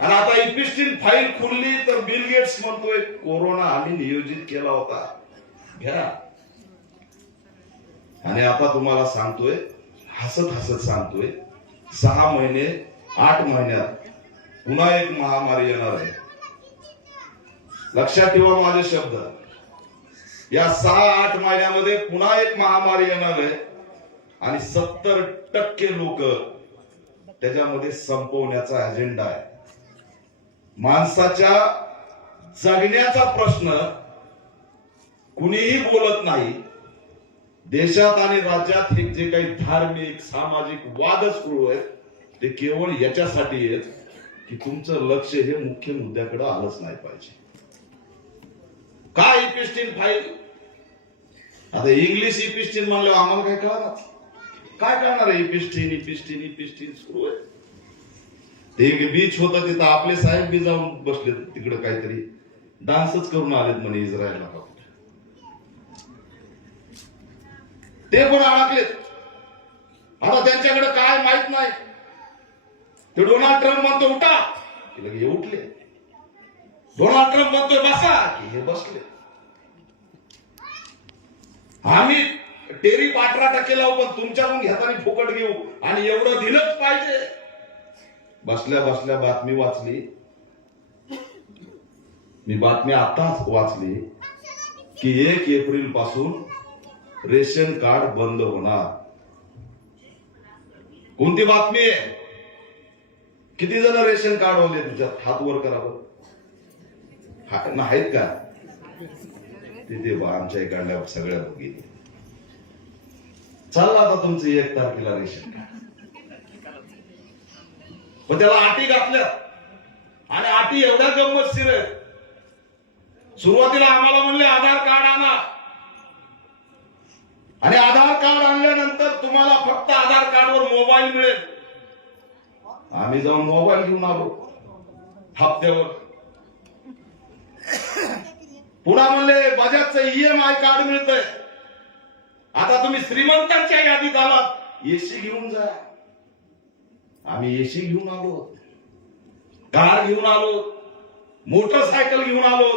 आणि आता इपिस्टिन फाईल खुलली तर बिल गेट्स म्हणतोय कोरोना आम्ही नियोजित केला होता घ्या. आणि आता तुम्हाला सांगतोय, हसत हसत सांगतोय, 6 महिने 8 महिन्यात पुन्हा एक महामारी येणार आहे. लक्षात ठेवा माझे शब्द. या 6-8 महिन्यामध्ये पुन्हा एक महामारी येणार आहे आणि 70% लोक त्याच्यामध्ये संपवण्याचा अजेंडा आहे. माणसाच्या जगण्याचा प्रश्न कुणीही बोलत नाही. देशात आणि राज्यात हे जे काही धार्मिक सामाजिक वाद सुरू आहेत ते केवळ याच्यासाठी आहेत की तुमचं लक्ष हे मुख्य मुद्द्याकडे आलंच नाही पाहिजे. काय इपिस्टिन फाईल? आता इंग्लिश इपिस्टिन म्हणलं आम्हाला काय कळणार? काय कळणार आहे? इपिस्टिन इपिस्टिन इपिस्टिन सुरू आहे. ते बीच होतं तिथं आपले साहेब बी जाऊन बसले तिकडे, काहीतरी डान्सच करून आलेत म्हणे इस्रायलला. ते पण अडकलेत. आता त्यांच्याकडे काय माहित नाही. ते डोनाल्ड ट्रम्प म्हणतो उठा की लगे हे उठले. डोनाल्ड ट्रम्प म्हणतोय बसा की हे बसले. आम्ही टेरी 18% लावू पण तुमच्याकडून घेताना फुकट घेऊ आणि एवढं दिलंच पाहिजे. बसल्या बसल्या बातमी वाचली मी. बातमी आताच वाचली की 1 एप्रिल पासून रेशन कार्ड बंद होणार. कोणती बातमी आहे? किती जण रेशन कार्ड होते तुझ्यात? हात वर करावं. आहेत का? तिथे आमच्या इकडल्या सगळ्या बघितल्या. चाललं आता तुमचं 1 तारखेला रेशन कार्ड. पण त्याला अटी घातल्या आणि अटी एवढ्या गंमतशीर आहेत. सुरुवातीला आम्हाला म्हणले आधार कार्ड आणा आणि आधार कार्ड आणल्यानंतर तुम्हाला फक्त आधार कार्डवर मोबाईल मिळेल. आम्ही जाऊन मोबाईल घेऊन आलो हप्त्यावर. पुन्हा म्हणले बजाजचं EMI कार्ड मिळतंय. आता तुम्ही श्रीमंतांच्या यादीत आलात, एसी घेऊन जा. आम्ही एसी घेऊन आलो, कार घेऊन आलो, मोटरसायकल घेऊन आलो.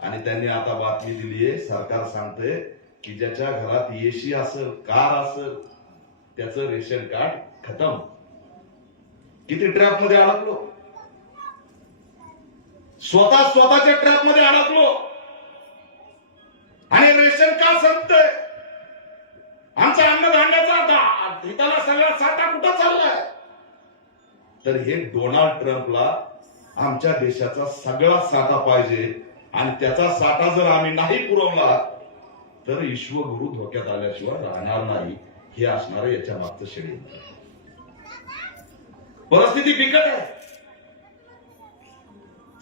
आणि त्यांनी आता बातमी दिली आहे, सरकार सांगतंय की ज्याच्या घरात एसी असेल, कार असेल, त्याचं रेशन कार्ड खतम. किती ट्रॅप मध्ये अडकलो. स्वतःच्या ट्रॅप मध्ये अडकलो. आणि रेशन का संपतंय? आमचा अन्नधान्याचा हिताला सगळा साठा कुठं चाललाय? तर हे डोनाल्ड ट्रम्पला आमच्या देशाचा सगळा साठा पाहिजे आणि त्याचा साठा जर आम्ही नाही पुरवला तर विश्वगुरु धोक्यात आल्याशिवाय राहणार नाही. हे असणार याच्या मागचं षडयंत्र. परिस्थिती बिकट आहे.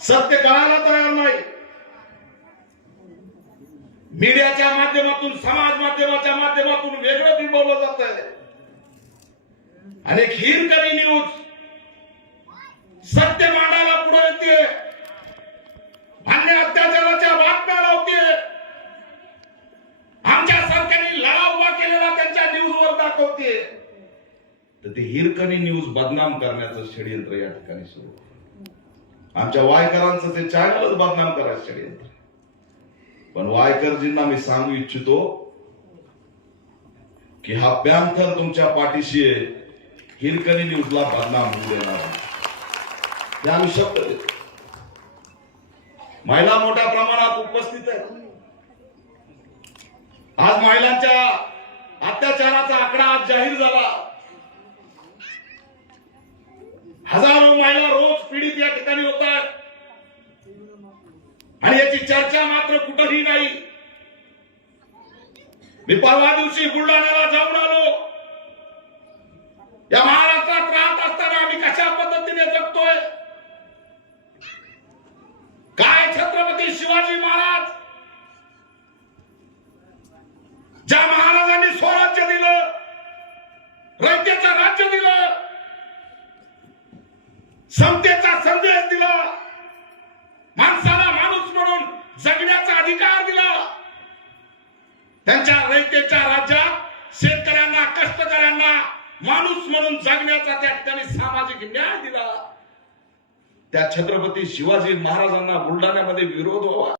सत्य कळायला तयार नाही. मीडियाच्या माध्यमातून, समाज माध्यमाच्या माध्यमातून वेगळं बिंबवलं जात आहे. आणि हिरकणी न्यूज सत्य मांडायला पुढे येते, अन्य अत्याचाराच्या बातम्या लावते. आमच्या सरकारने लढा उभा केलेला त्यांच्या न्यूजवर दाखवते. तर ते हिरकणी न्यूज बदनाम करण्याचं षडयंत्र या ठिकाणी सुरू आहे. आमच्या वायकरांचं ते चॅनलच बदनाम करायचं षडयंत्र. पण वायकरजींना मी सांगू इच्छितो की हा पॅन्थर तुमच्या पाठीशी आहे. हिरकणी न्यूजला बदनाम होऊ देणार नाही. हे आम्ही शब्द देतो. महिला मोठ्या प्रमाणात उपस्थित आहेत. आज महिलांच्या अत्याचाराचा आकडा आज जाहीर झाला. हजारो महिला रोज पीडित या ठिकाणी होतात आणि याची चर्चा मात्र कुठंही नाही. मी परवा दिवशी बुलढाण्याला जाऊन आलो. या महाराष्ट्रात राहत असताना आम्ही कशा पद्धतीने जगतोय, काय छत्रपती शिवाजी महाराज, ज्या महाराजांनी स्वराज्य दिलं, रयतेचं राज्य दिलं, समतेचा संदेश दिला, माणसाला माणूस म्हणून जगण्याचा अधिकार दिला, त्यांच्या रयतेच्या राज्यात शेतकऱ्यांना, कष्टकऱ्यांना माणूस म्हणून जगण्याचा त्या ठिकाणी सामाजिक न्याय दिला. त्या छत्रपती शिवाजी महाराजांना बुलढाण्यामध्ये विरोध व्हावा,